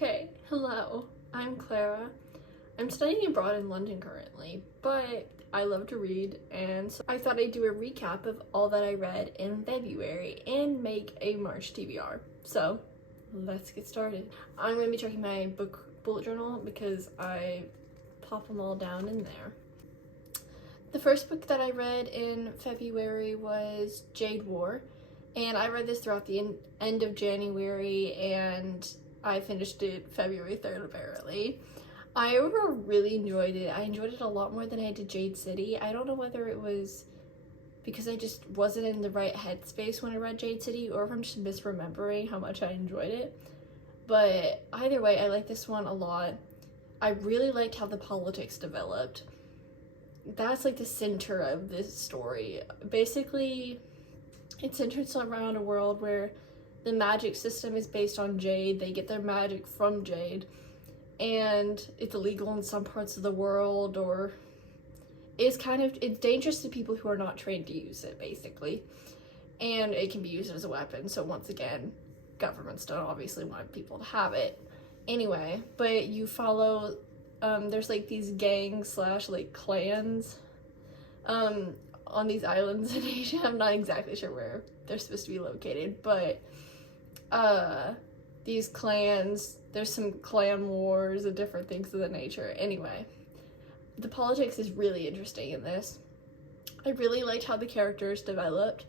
Okay, hello, I'm Clara. I'm studying abroad in London currently, but I love to read, and so I thought I'd do a recap of all that I read in February and make a March TBR. So let's get started. I'm going to be checking my book bullet journal because I pop them all down in there. The first book that I read in February was Jade War, and I read this throughout the end of January, and I finished it February 3rd apparently. I overall really enjoyed it. I enjoyed it a lot more than I did Jade City. I don't know whether it was because I just wasn't in the right headspace when I read Jade City, or if I'm just misremembering how much I enjoyed it. But either way, I like this one a lot. I really liked how the politics developed. That's like the center of this story. Basically, it centers around a world where the magic system is based on Jade. They get their magic from Jade, and it's illegal in some parts of the world, or it's dangerous to people who are not trained to use it, basically. And it can be used as a weapon, so once again, governments don't obviously want people to have it. Anyway, but you follow, there's like these gangs slash like clans on these islands in Asia. I'm not exactly sure where they're supposed to be located, but these clans, there's some clan wars and different things of the nature. Anyway, the politics is really interesting in this. I really liked how the characters developed,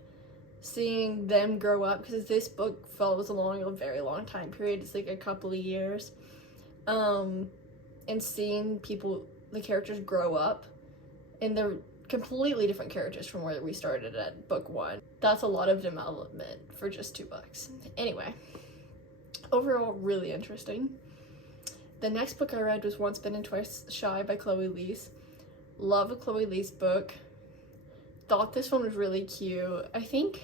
seeing them grow up, because this book follows along a very long time period. It's like a couple of years, and seeing the characters grow up, and they're completely different characters from where we started at book one. That's a lot of development for just 2 books. Anyway, overall really interesting. The next book I read was Once Bitten, Twice Shy by Chloe Liese. Love a Chloe Liese book. Thought this one was really cute. I think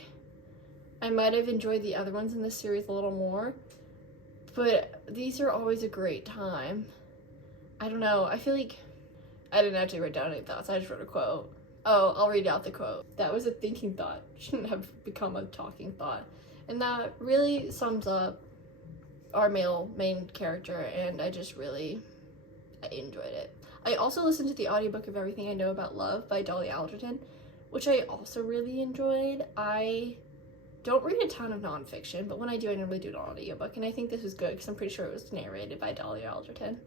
I might have enjoyed the other ones in this series a little more, but these are always a great time. I don't know, I feel like I didn't actually write down any thoughts, I just wrote a quote. Oh, I'll read out the quote. That was a thinking thought, shouldn't have become a talking thought. And that really sums up our main character, and I enjoyed it. I also listened to the audiobook of Everything I Know About Love by Dolly Alderton, which I also really enjoyed. I don't read a ton of nonfiction, but when I do, I normally do an audiobook, and I think this was good because I'm pretty sure it was narrated by Dolly Alderton.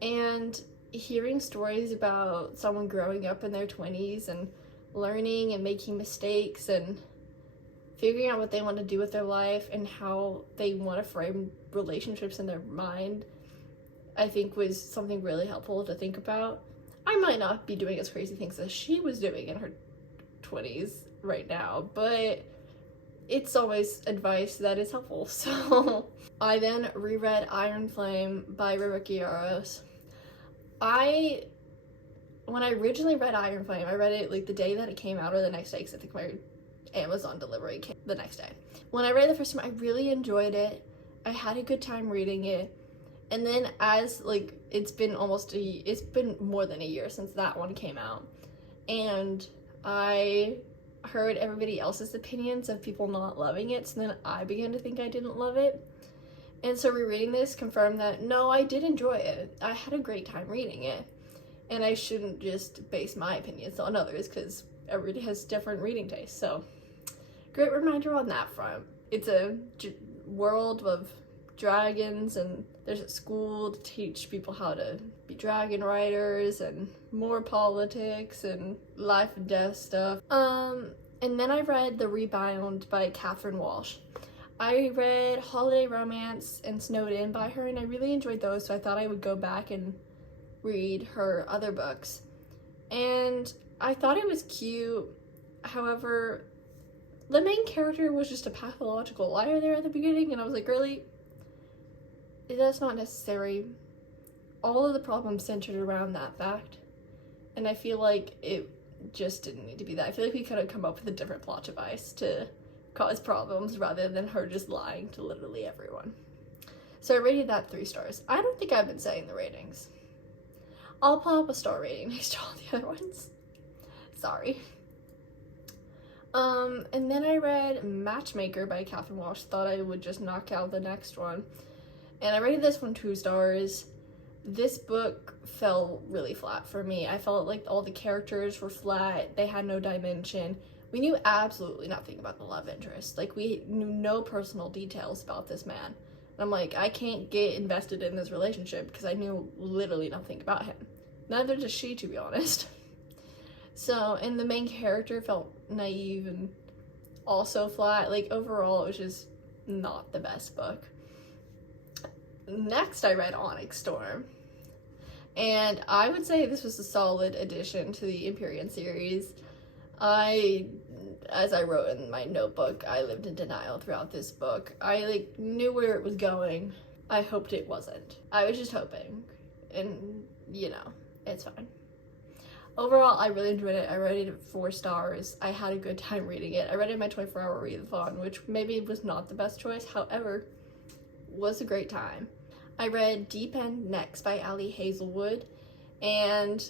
And hearing stories about someone growing up in their 20s and learning and making mistakes and figuring out what they want to do with their life and how they want to frame relationships in their mind, I think was something really helpful to think about. I might not be doing as crazy things as she was doing in her 20s right now, but it's always advice that is helpful. So I then reread Iron Flame by Rebecca Yarros. When I originally read Iron Flame, I read it like the day that it came out or the next day, because I think my Amazon delivery came the next day. When I read it the first time, I really enjoyed it. I had a good time reading it. And then as like it's been more than a year since that one came out, and I heard everybody else's opinions of people not loving it, so then I began to think I didn't love it. And so rereading this confirmed that no, I did enjoy it. I had a great time reading it, and I shouldn't just base my opinions on others because everybody has different reading tastes. So great reminder on that front. It's a world of dragons, and there's a school to teach people how to be dragon riders, and more politics and life and death stuff. And then I read The Rebound by Catherine Walsh. I read Holiday Romance and Snowed In by her, and I really enjoyed those, so I thought I would go back and read her other books. And I thought it was cute. However, the main character was just a pathological liar there at the beginning, and I was like, really? That's not necessary. All of the problems centered around that fact, and I feel like it just didn't need to be that. I feel like we could have come up with a different plot device to cause problems rather than her just lying to literally everyone. So I rated that 3 stars. I don't think I've been saying the ratings. I'll put up a star rating next to all the other ones. Sorry. And then I read Matchmaker by Catherine Walsh. Thought I would just knock out the next one. And I rated this one 2 stars. This book fell really flat for me. I felt like all the characters were flat. They had no dimension. We knew absolutely nothing about the love interest. Like, we knew no personal details about this man. And I'm like, I can't get invested in this relationship because I knew literally nothing about him. Neither does she, to be honest. So, and the main character felt naive and also flat. Like, overall, it was just not the best book. Next, I read Onyx Storm. And I would say this was a solid addition to the Empyrean series. As I wrote in my notebook, I lived in denial throughout this book. I, knew where it was going. I hoped it wasn't. I was just hoping. And, it's fine. Overall, I really enjoyed it. I rated it 4 stars. I had a good time reading it. I read it in my 24-hour readathon, which maybe was not the best choice. However, was a great time. I read Deep End next by Ali Hazelwood, and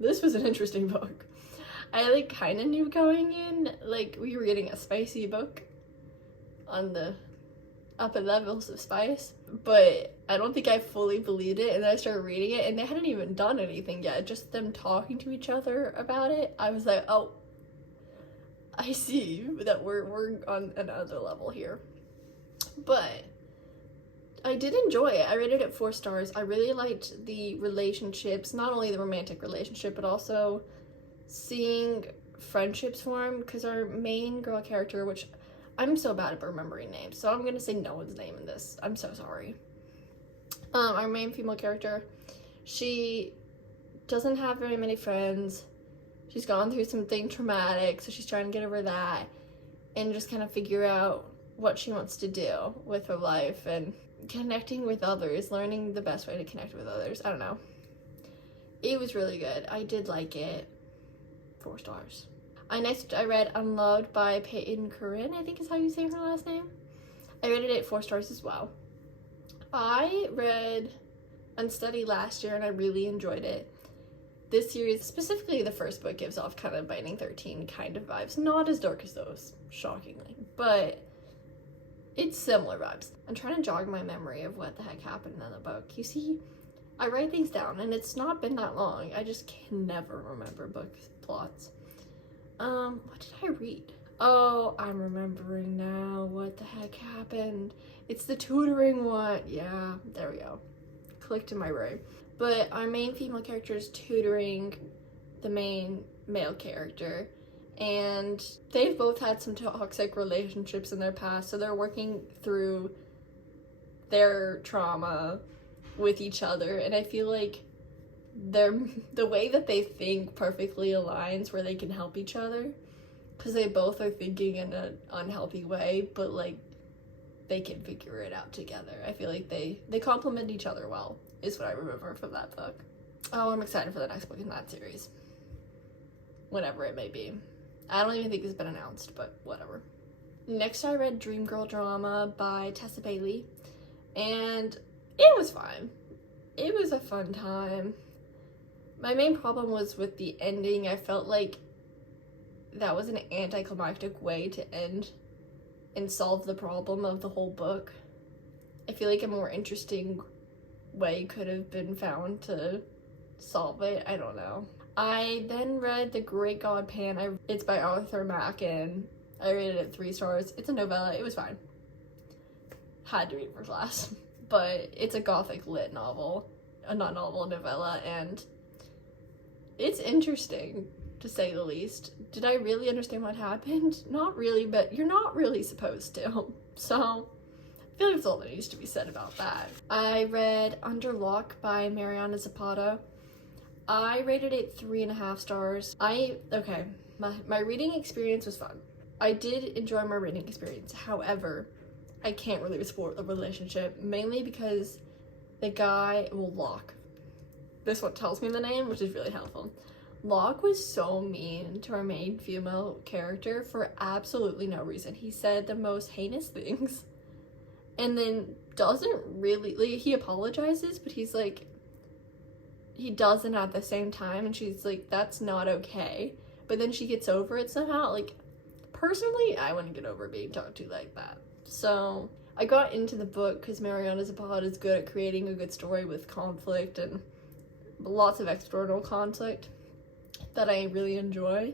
this was an interesting book. I kind of knew going in, we were getting a spicy book on the upper levels of spice, but I don't think I fully believed it. And then I started reading it, and they hadn't even done anything yet, just them talking to each other about it. I was like, oh, I see that we're on another level here. But I did enjoy it. I rated it 4 stars. I really liked the relationships, not only the romantic relationship, but also seeing friendships form, because our main girl character, which I'm so bad at remembering names, so I'm gonna say no one's name in this. I'm so sorry. Our main female character, she doesn't have very many friends. She's gone through something traumatic, so she's trying to get over that and just kind of figure out what she wants to do with her life and connecting with others, learning the best way to connect with others. I don't know. It was really good. I did like it. 4 stars. I read Unloved by Peyton Corinne, I think is how you say her last name. I rated it 4 stars as well. I read Unsteady last year and I really enjoyed it. This series, specifically the first book, gives off kind of Binding 13 kind of vibes. Not as dark as those, shockingly, but it's similar vibes. I'm trying to jog my memory of what the heck happened in the book. You see, I write things down and it's not been that long. I just can never remember book plots. What did I read? Oh, I'm remembering now what the heck happened. It's the tutoring one. Yeah, there we go. Clicked in my brain. But our main female character is tutoring the main male character, and they've both had some toxic relationships in their past, so they're working through their trauma with each other, and I feel like the way that they think perfectly aligns where they can help each other, because they both are thinking in an unhealthy way, but they can figure it out together. I feel like they complement each other well, is what I remember from that book. Oh, I'm excited for the next book in that series, whatever it may be. I don't even think it's been announced, but whatever. Next, I read Dream Girl Drama by Tessa Bailey, and it was fine. It was a fun time. My main problem was with the ending. I felt like that was an anticlimactic way to end and solve the problem of the whole book. I feel like a more interesting way could have been found to solve it. I don't know. I then read The Great God Pan. It's by Arthur Machen. I rated it 3 stars. It's a novella. It was fine. Had to read for class. But it's a gothic lit novel. A novella, and it's interesting, to say the least. Did I really understand what happened? Not really, but you're not really supposed to. So, I feel like that's all that needs to be said about that. I read Under Locke by Mariana Zapata. I rated it 3.5 stars. My reading experience was fun. I did enjoy my reading experience. However, I can't really support the relationship, mainly because the guy, Locke. This one tells me the name, which is really helpful. Locke was so mean to our main female character for absolutely no reason. He said the most heinous things, and then doesn't really, he apologizes, but he's like, he doesn't at the same time, and she's like, that's not okay. But then she gets over it somehow. Personally, I wouldn't get over being talked to like that. So, I got into the book because Mariana Zapata is good at creating a good story with conflict and lots of external conflict that I really enjoy.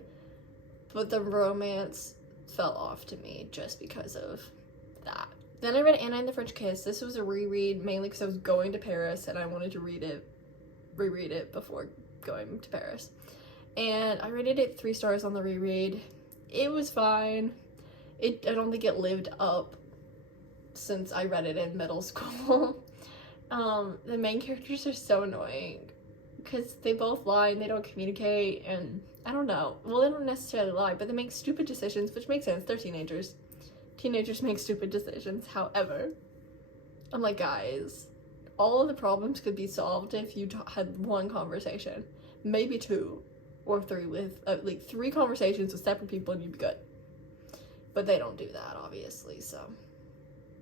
But the romance fell off to me just because of that. Then I read Anna and the French Kiss. This was a reread mainly because I was going to Paris and I wanted to reread it before going to Paris. And I rated it 3 stars on the reread. It was fine. I don't think it lived up since I read it in middle school. The main characters are so annoying because they both lie and they don't communicate, and I don't know. Well, they don't necessarily lie, but they make stupid decisions, which makes sense. They're teenagers. Teenagers make stupid decisions. However, I'm like, guys, all of the problems could be solved if you had one conversation, maybe 2 or 3 with like 3 conversations with separate people and you'd be good. But they don't do that, obviously, so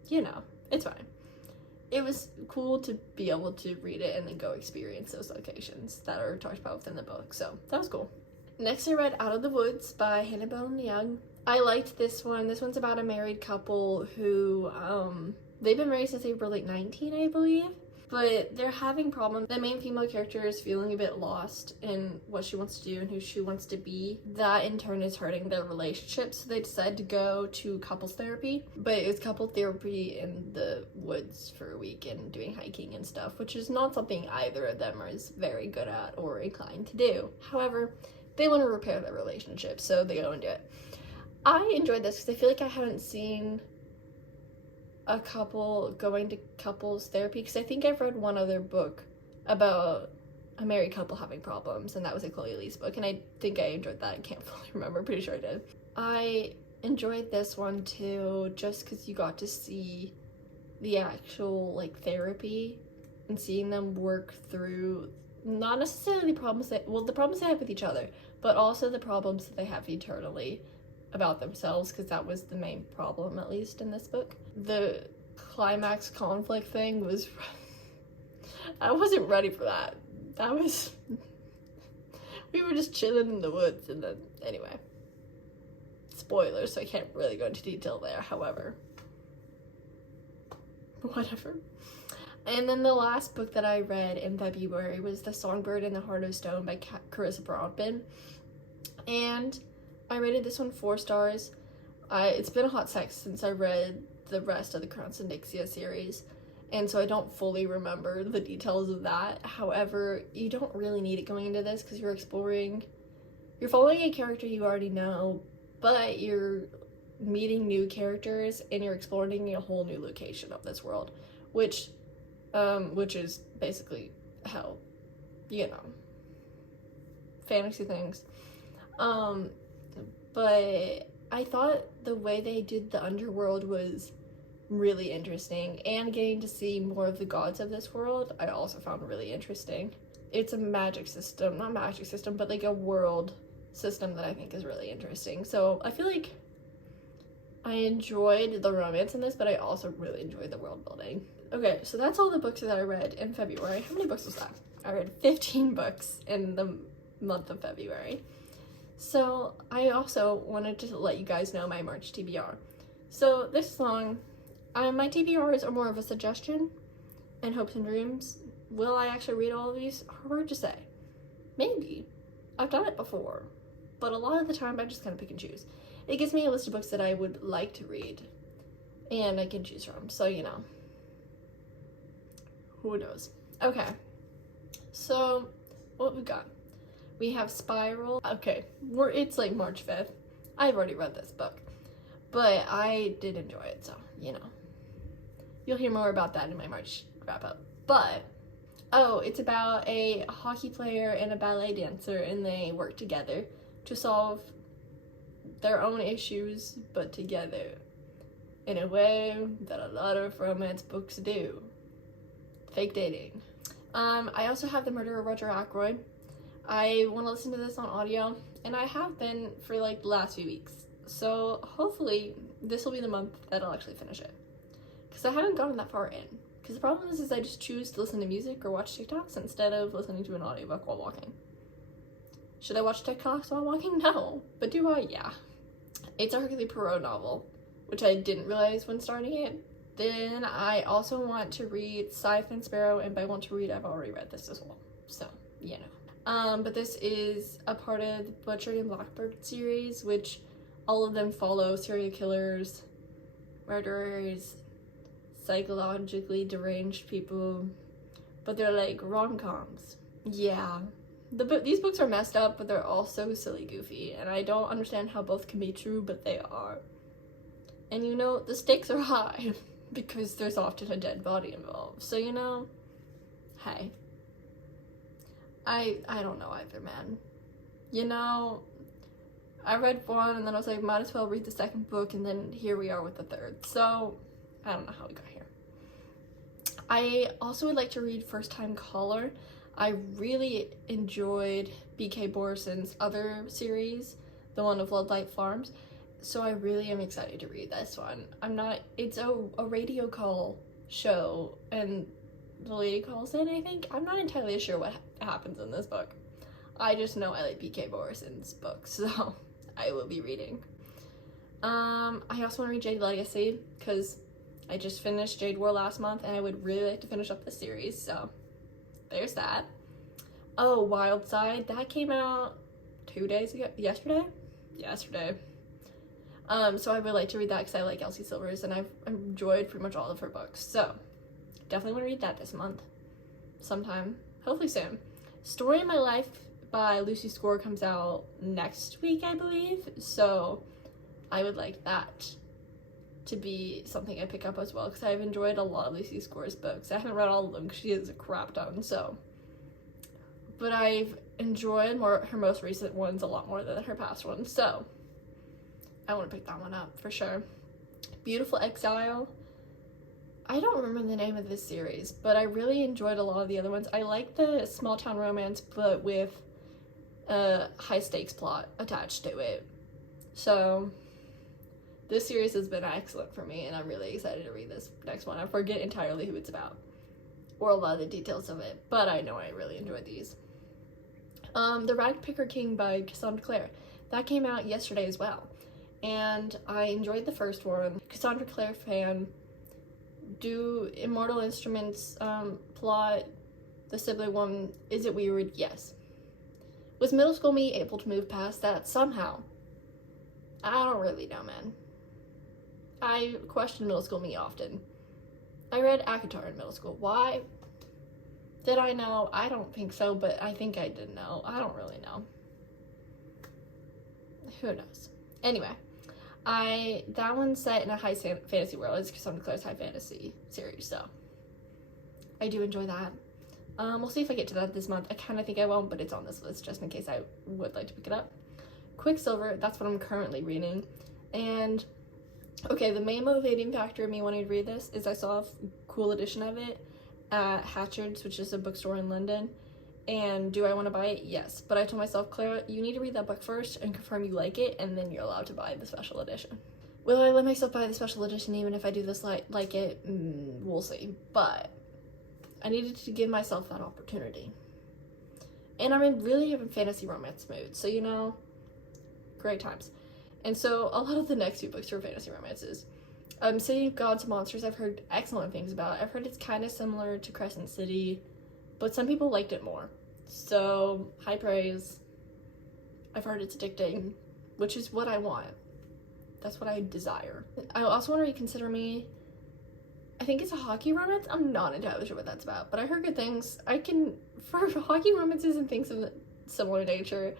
you know, it's fine. It was cool to be able to read it and then go experience those locations that are talked about within the book, so that was cool. Next, I read Out of the Woods by Bonam-Young. I liked this one. This one's about a married couple who, they've been married since they were like 19, I believe, but they're having problems. The main female character is feeling a bit lost in what she wants to do and who she wants to be. That in turn is hurting their relationship, so they decide to go to couples therapy. But it was couple therapy in the woods for a week and doing hiking and stuff, which is not something either of them is very good at or inclined to do. However, they want to repair their relationship, so they go and do it. I enjoyed this because I feel like I haven't seen a couple going to couples therapy, because I think I've read one other book about a married couple having problems, and that was a Chloe Liese book, and I think I enjoyed that. I can't fully remember, pretty sure I did. I enjoyed this one too, just because you got to see the actual like therapy and seeing them work through not necessarily the problems the problems they have with each other, but also the problems that they have internally about themselves, because that was the main problem, at least in this book. The climax conflict thing was I wasn't ready for that. We were just chilling in the woods, and then anyway, spoilers, so I can't really go into detail there, however, whatever. And then the last book that I read in February was The Songbird and the Heart of Stone by Carissa Broadbent, and I rated this one 4 stars. It's been a hot sec since I read the rest of the Crown Syndixia series, and so I don't fully remember the details of that. However, you don't really need it going into this because you're following a character you already know, but you're meeting new characters and you're exploring a whole new location of this world, which is basically how, you know, fantasy things. But I thought the way they did the underworld was really interesting, and getting to see more of the gods of this world I also found really interesting. It's a magic system, not magic system, but like a world system that I think is really interesting. So I feel like I enjoyed the romance in this, but I also really enjoyed the world building. Okay, so that's all the books that I read in February. How many books was that? I read 15 books in the month of February. So I also wanted to let you guys know my March TBR. So this long, my TBRs are more of a suggestion and hopes and dreams. Will I actually read all of these? Hard to say. Maybe. I've done it before, but a lot of the time I just kind of pick and choose. It gives me a list of books that I would like to read, and I can choose from, so you know. Who knows? Okay, so what we got? We have Spiral. Okay, it's like March 5th. I've already read this book, but I did enjoy it, so, you know. You'll hear more about that in my March wrap-up. But, it's about a hockey player and a ballet dancer, and they work together to solve their own issues, but together, in a way that a lot of romance books do. Fake dating. I also have The Murder of Roger Ackroyd. I want to listen to this on audio, and I have been for like the last few weeks, so hopefully this will be the month that I'll actually finish it, because I haven't gotten that far in. Because the problem is I just choose to listen to music or watch TikToks instead of listening to an audiobook while walking. Should I watch TikToks while walking? No. But do I? Yeah. It's a Hercule Poirot novel, which I didn't realize when starting it, Then I also want to read Scythe and Sparrow, and by want to read, I've already read this as well. So, you know. But this is a part of the Butcher and Blackbird series, which all of them follow serial killers, murderers, psychologically deranged people, but they're like rom-coms. Yeah. These books are messed up, but they're also silly goofy, and I don't understand how both can be true, but they are. And you know, the stakes are high, because there's often a dead body involved. So, you know, hey. I don't know either, man. You know, I read one, and then I was like, might as well read the second book, and then here we are with the third. So, I don't know how we got here. I also would like to read First Time Caller. I really enjoyed B.K. Borison's other series, the one of Floodlight Farms, so I really am excited to read this one. It's a radio call show, and the lady calls in, I think. I'm not entirely sure what happens in this book. I just know I like B.K. Borison's books, so I will be reading. I also want to read Jade Legacy, because I just finished Jade War last month, and I would really like to finish up the series, so there's that. Oh, Wild Side, that came out 2 days ago. Yesterday. So I would like to read that because I like Elsie Silvers, and I've enjoyed pretty much all of her books, so definitely want to read that this month sometime, hopefully soon. Story of My Life by Lucy Score comes out next week, I believe, so I would like that to be something I pick up as well, because I've enjoyed a lot of Lucy Score's books. I haven't read all of them because she has a crap ton, so. But I've enjoyed her most recent ones a lot more than her past ones, so I want to pick that one up for sure. Beautiful Exile. I don't remember the name of this series, but I really enjoyed a lot of the other ones. I like the small town romance, but with a high stakes plot attached to it. So this series has been excellent for me, and I'm really excited to read this next one. I forget entirely who it's about, or a lot of the details of it, but I know I really enjoyed these. The Ragpicker King by Cassandra Clare. That came out yesterday as well, and I enjoyed the first one. Cassandra Clare fan. Do Immortal Instruments plot the sibling one, is it weird? Yes. Was middle school me able to move past that somehow? I don't really know, man. I question middle school me often. I read Agatha in middle school. Why? Did I know? I don't think so, but I think I did know. I don't really know. Who knows? Anyway, that one's set in a high fantasy world. It's Cassandra Clare's high fantasy series, so I do enjoy that. We'll see if I get to that this month. I kind of think I won't, but it's on this list just in case I would like to pick it up. Quicksilver, that's what I'm currently reading. And okay, the main motivating factor of me wanting to read this is I saw a cool edition of it at Hatchard's, which is a bookstore in London. And do I want to buy it? Yes. But I told myself, Clara, you need to read that book first and confirm you like it, and then you're allowed to buy the special edition. Will I let myself buy the special edition even if I do this like it? We'll see. But I needed to give myself that opportunity. And I'm really in fantasy romance mood, so you know, great times. And so a lot of the next few books are fantasy romances. City of Gods and Monsters, I've heard excellent things about. I've heard it's kind of similar to Crescent City, but some people liked it more. So, high praise. I've heard it's addicting, which is what I want. That's what I desire. I also want to reconsider me. I think it's a hockey romance. I'm not entirely sure what that's about, but I heard good things. For hockey romances and things of similar nature,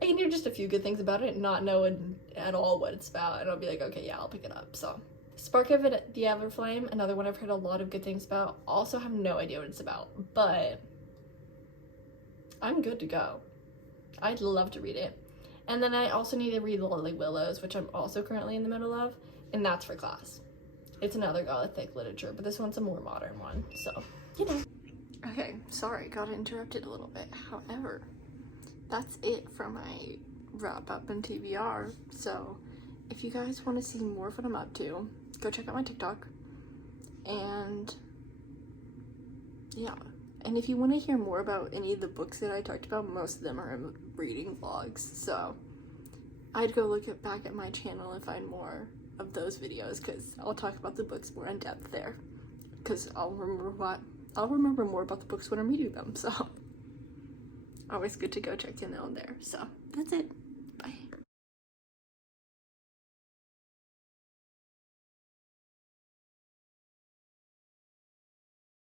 I can hear just a few good things about it and not know at all what it's about, and I'll be like, okay, yeah, I'll pick it up. So, Spark of the Everflame, another one I've heard a lot of good things about. Also have no idea what it's about, but I'm good to go. I'd love to read it. And then I also need to read Lily Willows, which I'm also currently in the middle of, and that's for class. It's another Gothic literature, but this one's a more modern one, so, you know. Okay, sorry, got interrupted a little bit. However, that's it for my wrap-up and TBR, so if you guys want to see more of what I'm up to, go check out my TikTok, and yeah. And if you want to hear more about any of the books that I talked about, most of them are reading vlogs, so I'd go look back at my channel and find more of those videos, because I'll talk about the books more in depth there, because I'll remember more about the books when I'm reading them. So always good to go check in on there. So that's it.